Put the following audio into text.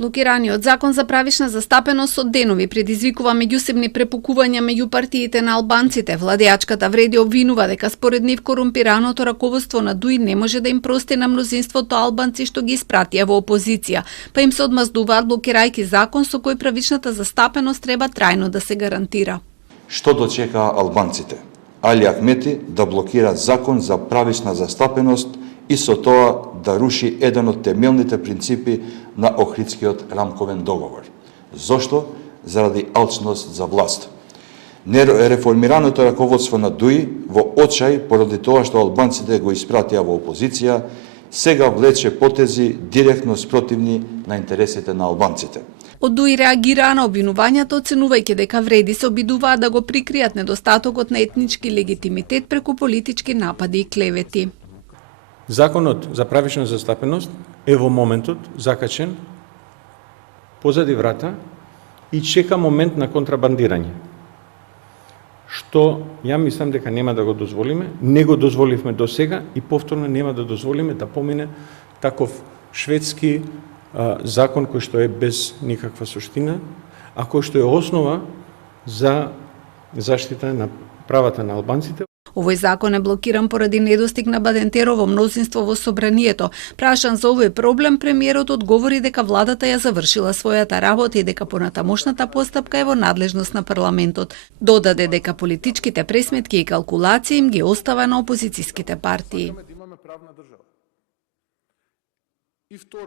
Блокираниот закон за правишна застапеност од денови предизвикува меѓусебни препукувања меѓу партиите на албанците. Владеачката вреди обвинува дека според нив корумпираното раководство на ДУИ не може да им прости на мнозинството албанци што ги испратија во опозиција, па им се одмаздуваат блокирајќи закон со кој правишната застапеност треба трајно да се гарантира. Што дочека албанците? Али Ахмети да блокира закон за правишна застапеност и со тоа да руши еден од темелните принципи на Охридскиот рамковен договор. Зошто? Заради алчност за власт. Нереформираното раководство на ДУИ во очај поради тоа што албанците го испратија во опозиција, сега влече потези директно спротивни на интересите на албанците. Од ДУИ реагираа на обвинувањата, оценувајќи дека вреди се обидуваат да го прикријат недостатокот на етнички легитимитет преку политички напади и клевети. Законот за правишна застапеност е во моментот закачен позади врата и чека момент на контрабандирање. Што ја мислам дека нема да го дозволиме, не го дозволивме до сега и повторно нема да дозволиме да помине таков шведски закон кој што е без никаква суштина, а кој што е основа за заштита на правата на албанците. Овој закон е блокиран поради недостиг на Бадентерово мнозинство во собранието. Прашан за овој проблем, премиерот одговори дека владата ја завршила својата работа и дека понатамошната постапка е во надлежност на парламентот. Додаде дека политичките пресметки и калкулации им ги остава на опозицијските партии.